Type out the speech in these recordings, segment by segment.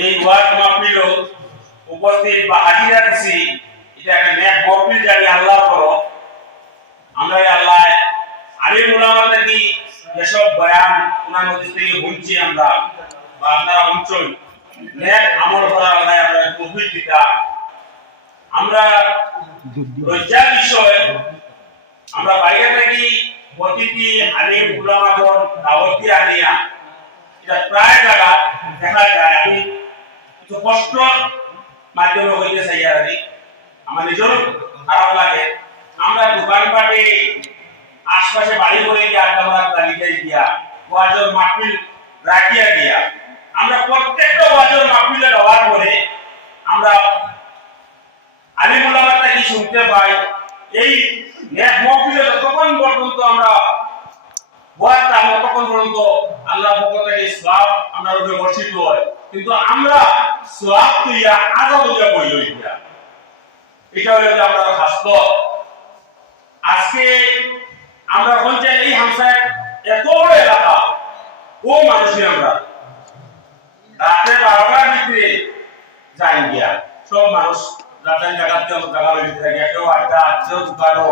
এই ওয়াজ মাহফিল উপস্থিত বা হাজিরা দিছি এটা একটা নেক মাহফিল জানি আল্লাহ করো আমরা আল্লাহ আলিম উলামা থেকে যেসব বয়ান ওনার মধ্যে থেকে শুনছি আমরা বা আপনারা শুনছেন নেক আমল করার আল্লাহ আমরা তৌফিক দিতা আমরা লজ্জার বিষয় আমরা বাইরে থেকে প্রতিটি আলিম উলামাগণ দাওয়াত দিয়ে আনিয়া এটা প্রায় জায়গা দেখা যায় আমি কিছু কষ্ট মাধ্যমে হইতে চাই আর কি আমার নিজের খারাপ লাগে আমরা দোকানপাটে আশপাশে বাড়ি করে গিয়ে আড্ডা তালিকায় গিয়া ওয়াজের মাহফিল রাখিয়া গিয়া আমরা প্রত্যেকটা ওয়াজের মাহফিলে যাওয়ার পরে আমরা আলিম উলামা থেকে শুনতে পাই এই নেক মাহফিলে যতক্ষণ পর্যন্ত আমরা ওয়াজটা ততক্ষণ পর্যন্ত আল্লাহ পক্ষ থেকে সওয়াব আমরা উপরে বর্ষিত হয় কিন্তু আমরা সওয়াব তুইয়া আজাব হইয়া বই হইয়া এটা হলো যে আমরা হাসত আজকে আমরা বলতে এই হামসায় এত বড় এলাকা ও মানুষই আমরা রাতে 12টার ভিতরে যাই গিয়া সব মানুষ রাতের জায়গাতে জায়গা হইতে থাকে কেউ আড্ডা আছে দোকানও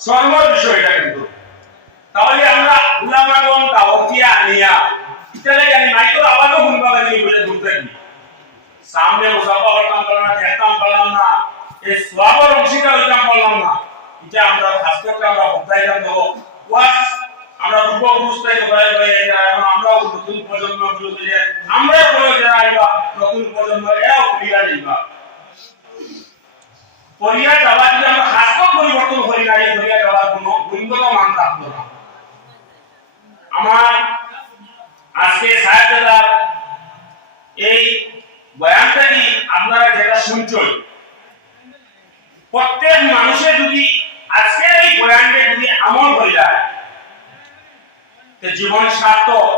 সর্বর বিষয় এটা কিন্তু তাহলে আমরা উলামাগণ দাওয়াতিয়া আনিয়া ইতালে জানি মাইকের আওয়াজও শুনবা লাগি বলে ঘুরতে কি সামনে মুসাফা করতাম পারলাম না দেখতাম পারলাম না এই সওয়াবের অংশীদার হইতাম পারলাম না এটা আমরা খাস করে আমরা বলতাইলাম দেবো ওয়াজ আমরা পূর্বপুরুষ থেকে বলে বলে এখন আমরাও নতুন প্রজন্ম গুলোকে আমরা করে যাইবা নতুন প্রজন্ম এও ক্রিয়া যাইবা পরিয়া যাওয়া যদি আমরা খাস পরিবর্তন করি না এই পরিয়া যাওয়ার কোনো গুণগত মান থাকতো না আমার আজকে সাহেবরা এই বয়ানটা কি আপনারা যেটা শুনছেন প্রত্যেক মানুষের যদি আজকে এই বয়ানটা যদি আমল হয়ে যায় তো জীবন সার্থক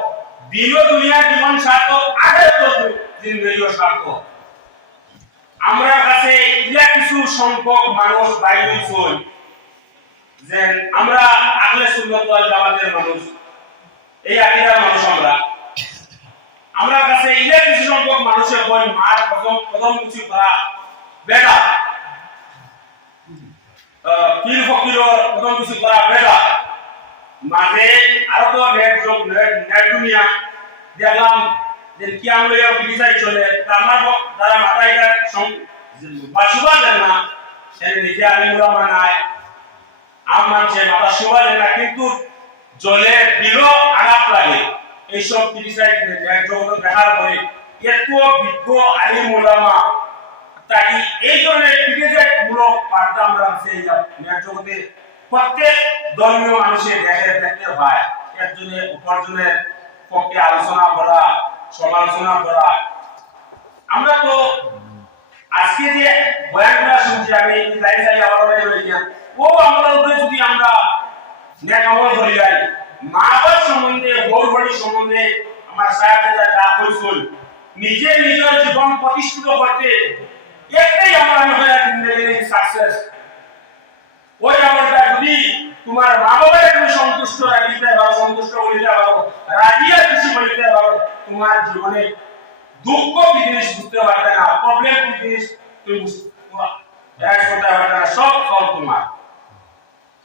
দিন ও দুনিয়ার জীবন সার্থক আগে তো জিন্দগিও সার্থক আমরা কাছে ইয়া কিছু সংখ্যক মানুষ বাইরে হইছই যে আমরা আহলে সুন্নাত ওয়াল জামাতের মানুষ এই আকীদার মানুষ আমরা কাছে ইলে কিছু সংখ্যক মানুষের কই মার প্রথম কিছু করা বেটা পীর ফকিরের প্রথম কিছু করা বেটা মাঝে আরো তো নেট দুনিয়া দেখলাম যে কি আমরা এই বিজাই চলে আমার যারা মাথায় বাসুবা দেন না সে নিজে আলিম উলামা নাই আম মানছে মাথা শুবা দেন না কিন্তু জলে দিলো আঘাত লাগে এইসব ক্রিটিসাইজ জগৎ দেখার পরে এত বিজ্ঞ আলিম উলামা তাই এই ধরনের ক্রিটিসাইজ মূলক বার্তা আমরা সেই জগতে প্রত্যেক ধর্মীয় মানুষের দেখতে হয় একজনের উপার্জনের পক্ষে আলোচনা করা সমালোচনা করা আমরা তো আজকে যে বয়ানগুলো শুনছি আমি লাইন সাইড আবার ও আমরা যদি আমরা নেক আমল করি যাই মা বাবার সম্বন্ধে বড় বড় সম্বন্ধে আমার সাহেবরা যা কইছিল নিজে নিজের জীবন প্রতিষ্ঠিত করতে একটাই আমার হয় জিন্দেগির সাকসেস ওই আমলটা যদি তোমার মা বাবাকে তুমি সন্তুষ্ট রাখতে পারো সন্তুষ্ট করিতে পারো রাজিয়া খুশি করিতে পারো তোমার জীবনে দুঃখ কি জিনিস বুঝতে পারবে না প্রবলেম কি জিনিস তুমি বুঝতে পারবে না সব সব তোমার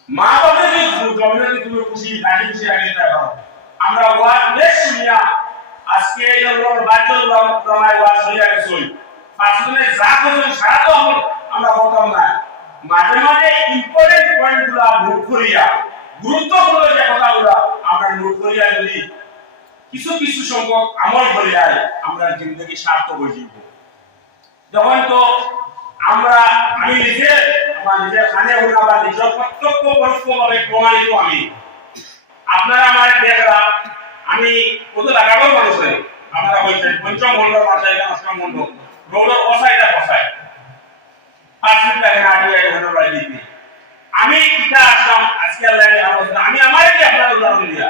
মা বাবা যদি জমিনে তুমি খুশি রাজি খুশি রাখতে পারো আমরা ওয়াজ বেশ শুনিয়া আজকে এই হলো বাচ্চার জমায় ওয়াজ হইয়া গেছে পাঁচজনে যা করছেন সারা তো আমরা বলতাম না মাঝে মাঝে ইম্পর্টেন্ট পয়েন্টগুলো নোট করিয়া গুরুত্বপূর্ণ যে কথাগুলো আমরা নোট করিয়া যদি কিছু কিছু সংখ্যক আমল করে যায় আমরা জিন্দগি সার্থক হয়ে যাব যখন তো আমি নিজে আমার নিজের খানে উঠা বা নিজের প্রত্যক্ষ পরোক্ষভাবে প্রমাণিত আমি আপনারা আমার দেখরা আমি কত লাগাবার মানুষ নেই আপনারা বলছেন পঞ্চম মন্ডল মাসায় অষ্টম মন্ডল রোডের অসাইটা বসায় 5 মিনিট লাগে না আগে ঘন্টা বাড়ি দিতে আমি কিটা আসলাম আজকে আমি আমারই কি আপনারা উদাহরণ দিয়া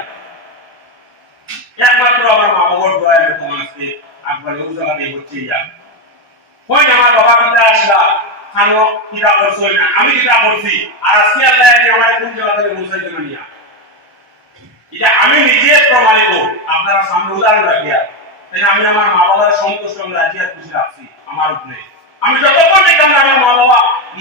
একমাত্র আমার মা বাবার দয়া তোমার আজকে আপনার উজালাতে হচ্ছে যা কই আমার বাবা কিটা আসলা খানো কিটা করছো না আমি কিটা করছি আর আজকে আল্লাহ আমার কোন জায়গাতে পৌঁছাইতে মানিয়া এটা আমি নিজে প্রমাণিত আপনারা সামনে উদাহরণ রাখিয়া তাই আমি আমার মা বাবার সন্তুষ্ট এবং রাজি আর খুশি রাখছি আমার উপরে। আমি যতক্ষণ দেখলাম আমার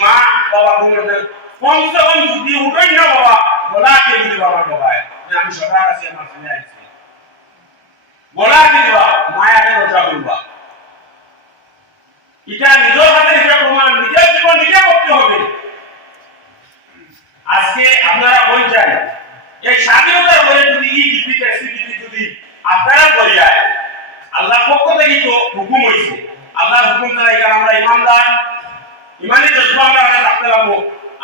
মা বাবা ঘুমের কমসে কম যদি উঠোই না বাবা বলাকে দিল আমার বাবায় আমি সবার কাছে আমার ছেলে আসছি বলাকে দিবা মায়াকে রক্ষা করবা। এটা নিজের হাতে নিজে প্রমাণ, নিজের জীবন নিজে করতে হবে। আজকে আপনারা বলছেন এই স্বাধীনতার পরে যদি এই ডিগ্রিতে এসিডিগ্রি যদি আপনারা করে যায় আল্লাহর পক্ষ থেকে তো হুকুম হয়েছে, আল্লাহর হুকুম ছাড়া এখানে আমরা ইমানদার ইমানি জজ্বা আমরা রাখতে পারবো,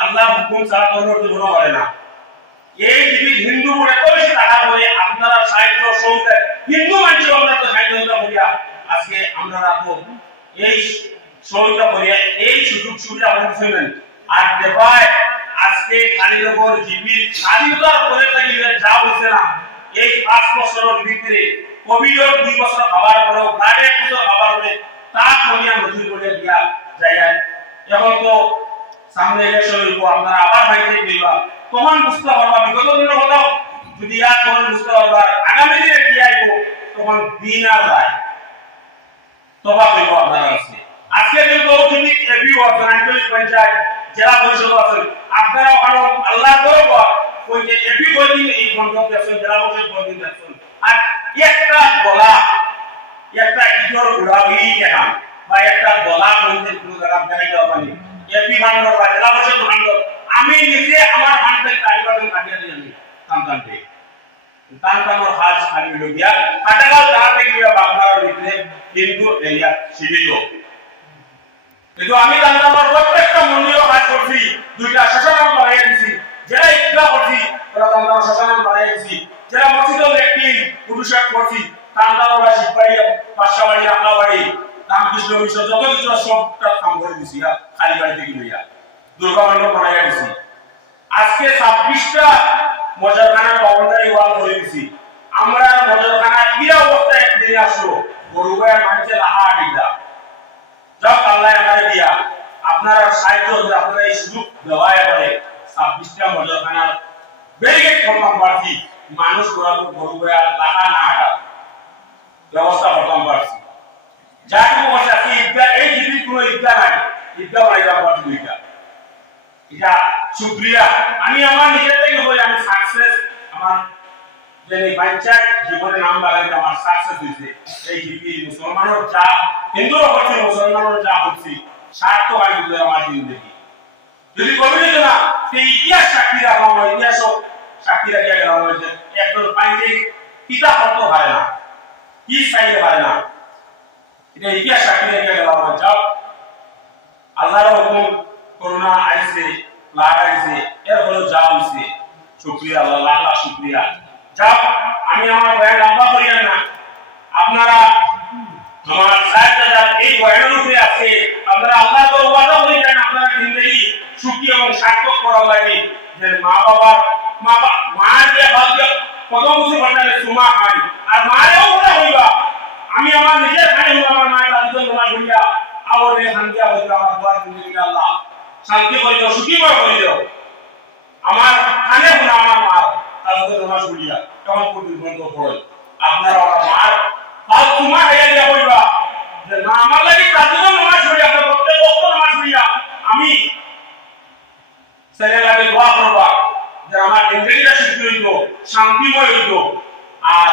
আল্লাহর হুকুম ছাড়া কোনো কিছু হয় না। এই ডিগ্রি হিন্দু বলে তো বেশি টাকা বলে আপনারা সাহিত্য সৌন্দর্য হিন্দু মানুষ আমরা তো স্বাধীনতা বলিয়া আজকে আমরা রাখবো এই সৌন্দর্য বলিয়া এই সুযোগ সুবিধা বলছেন আর দেবায় আজকে খালির উপর জিপির স্বাধীনতার পরে থেকে যা হয়েছে না এই 5 বছরের ভিতরে কোভিডের 2 বছর খাবার পরেও প্রায় 1 বছর খাবার পরে তা কমিয়া নজর করে দিয়া যায়। এখন তো সামনে ইলেকশন হইব, আপনারা আবার ভাইতে দিবা তখন বুঝতে পারবা বিগত দিনের কথা যদি আর তখন বুঝতে পারবা আগামী দিনে কি আইব তখন দিন আর রায় তবা হইব আপনারা আছে। আজকে কিন্তু তুমি এপিও আছেন, আঞ্চলিক পঞ্চায়েত জেলা পরিষদ আছেন, আপনারা ওখানে আল্লাহ করব ওই যে এপি বদিন এই গণতন্ত্র আছেন জেলা পরিষদ বদিন আছেন আর একটা বলা একটা ইজোর উড়াবি দেখান বা একটা বলা বলতে কোনো জায়গা দেখাই দেওয়া পারি এপি ভান্ডর বা জেলা পরিষদ ভান্ডর আমি নিজে আমার ভান্ডের কারিগরদের কাটিয়ে দিই আমি কামকান্তে তানতামর হাজ খালি লগিয়া কাটাগাল দাঁড়াতে গিয়ে বাংলার ভিতরে কিন্তু এরিয়া সীমিত। কিন্তু আমি তানতামর প্রত্যেকটা মন্দির কাজ করছি, 2টা শ্মশান বানাই দিছি, যারা ইকরা করছি ওরা তানতামর শ্মশান বানাই দিছি, যারা মসজিদে একটি পুরুষাক করছি তানতামর শিববাড়ি পাশাবাড়ি আমলাবাড়ি রামকৃষ্ণ মিশন যত কিছু সবটা কাম করে দিছি খালি বাড়ি থেকে লইয়া দুর্গা মণ্ডপ বানাই দিছি। আজকে 26টা মজরখানার বাউন্ডারি ওয়াল করে দিছি। আমরা মজরখানা কি অবস্থায় একদিন আসলো গরুগায় মানুষের লাহা আডিটা যা আল্লাহ আমাদের দিয়া আপনারা সাহায্য করে আপনারা এই সুযোগ দেওয়ায় পারে 26টা মজরখানার ব্যারিকেড করতাম পারছি মানুষ গরুগায় লাহা না আটা ব্যবস্থা করতাম পারছি। যাকে বসে আছে ঈদগাহ এই জীবিত কোনো ঈদগাহ নাই, ঈদগাহ বানাইতে পারছি 2টা। এটা শুকরিয়া আমি আমার নিজের থেকে বলি আমি সাকসেস আমার যে পঞ্চায়েত জীবনে নাম লাগাইতে আমার সাকসেস হয়েছে এই জিপি মুসলমানের যা হিন্দু হচ্ছে মুসলমানের যা হচ্ছে স্বার্থ আমি বুঝে আমার জিন্দগি যদি কমিটি না সেই ইতিহাস সাক্ষী রাখা হয় ইতিহাস সাক্ষী রাখিয়া গেলাম হয়েছে একজন পঞ্চায়েত পিতা হতে হয় না কি চাইতে হয় না এটা ইতিহাস সাক্ষী রাখিয়া গেলাম হয় যাও আল্লাহর হুকুম করোনা আইছে লাগাইছে এর হলো যা হইছে শুকরিয়া আল্লাহ লাখ লাখ শুকরিয়া। যাও আমি আমার বয়ান লম্বা করি না, আপনারা আমার সাহেব দাদা এই বয়ানের উপরে আছে আপনারা আল্লাহকে ওয়াদা করে দেন আপনারা জিন্দেগি সুখী এবং সার্থক করা লাগে যে মার দিয়ে ভাগ্য কত কিছু ঘটালে সুমা খাই আর মায়েও ওরা হইবা আমি আমার নিজের খাই হইবা আমার মায়ের তাদের তোমার হইয়া আবার শান্তি হইবা আমার দোয়া জিন্দেগি আল্লাহ শান্তি করে দাও সুখী করে দাও আমার খানে হলো আমার মা তাদের নামাজ পড়িয়া তখন পর্যন্ত বন্ধ করো আপনারা আমার মার তাও তোমার হইয়া দিয়া হইবা যে না আমার লাগি তাদের নামাজ পড়িয়া আপনার প্রত্যেক বক্ত নামাজ পড়িয়া আমি ছেলে লাগে দোয়া করবা যে আমার জিন্দেগিটা সুখী হইতো শান্তিময় হইতো আর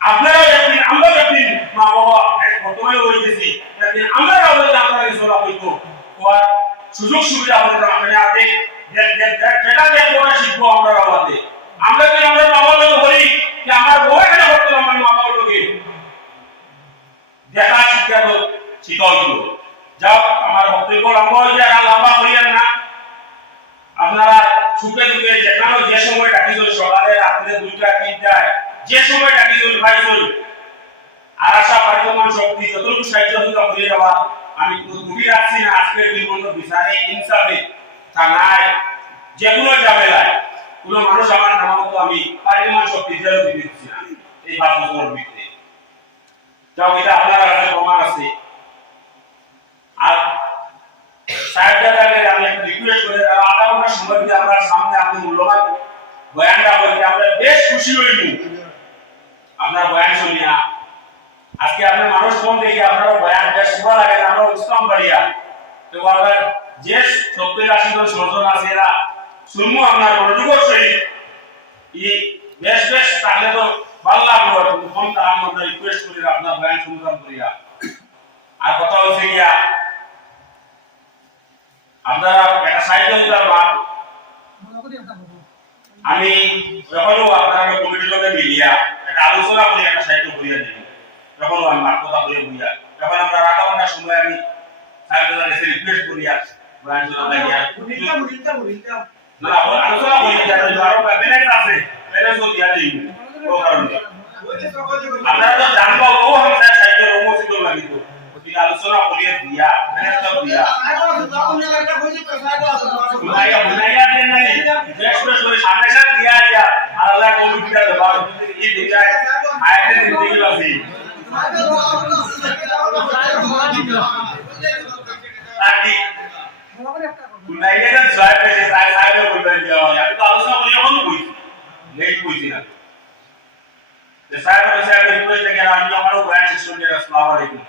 আপনারা একদিন আমরা একদিন মা বাবা এক বর্তমানে হইতেছি একদিন আমরা আপনারা চলা হইতো তোমার সুযোগ সুবিধা হতে আমাদের হাতে যেটা দেখবো না শিখবো আমরা বাবাতে আমরা যদি আমরা বাবার লোক বলি যে আমার বউ এখানে করতে আমার মা বাবার লোকে দেখা শিক্ষা তো শিখাও যাও আমার বক্তব্য লম্বা হয়ে যায় লম্বা করিয়েন না আপনারা সুখে দুঃখে যেখানে যে সময় ডাকি চল সকালে রাত্রে 2টা 3টায় যে সময় ডাকি চল ভাই চল আর আশা বর্তমান শক্তি যতটুকু সাহায্য হতে করে যাওয়া আমি দুটি রাখছি না আজকে জীবন বিচারে ইনসাফে থানায় যেগুলো ঝামেলায় কোন মানুষ আমার নামামতো আমি পারিমান শক্তি জেরো দিতে দিচ্ছি না এই 5 বছরের ভিতরে যাও এটা আপনার কাছে প্রমাণ আছে। আর সাহেব দাদাকে আমি একটা রিকোয়েস্ট করে আধা ঘন্টা সময় দিয়ে আপনার সামনে আপনি মূল্যবান বয়ানটা বলতে আমরা বেশ খুশি হইনি আপনার বয়ান শুনিয়া আজকে আপনার মানুষ কম দেখি আপনারা বয়ান বেশ শোভা লাগে আমরা উৎসব পারিয়া তো আবার যে 70-80 জন সর্জন আছে এরা শুনবো আপনার মনোযোগের সহিত এই বেশ বেশ তাহলে তো ভালো লাগলো কম তার মধ্যে রিকোয়েস্ট করি আপনার বয়ান শুনতাম করিয়া আর কথা হচ্ছে গিয়া আপনারা একটা সাহিত্য বা আমি যখনও আপনারা কমিটির লোকে মিলিয়া একটা আলোচনা করি একটা সাহিত্য করিয়া দিব যখন আমি কথা বলে বুঝিয়া তখন আমরা আধা ঘন্টা সময় আমি সাহিত্যটা এসে রিকোয়েস্ট করিয়া বয়ান শুনতে লাগিয়া না আলোচনা করিয়া আরো ব্যালেন্স আছে ব্যালেন্স দিয়া দিই ও কারণে আপনারা তো জানবো ও আমরা সাহিত্যের অনুমোদিত লাগিত আলোচনা করিয়া দিয়া ব্যালেন্সটা দিয়া বুনাইয়া দেন নাই এক্সপ্রেস করে সামনে সামনে দিয়া দিয়া আর আল্লাহ কমিটিটা দেবা এই দিকে আয়াতে জিন্দগি লাগি তাকি বুনাইয়া দেন সাহেব এসে সাহেব বলবেন যে আমি তো আলোচনা করি এখন কইছি নেই কইছি না সাহেব রিকোয়েস্ট থেকে আমি আমারও বয়ান শেষ করে আসসালামু আলাইকুম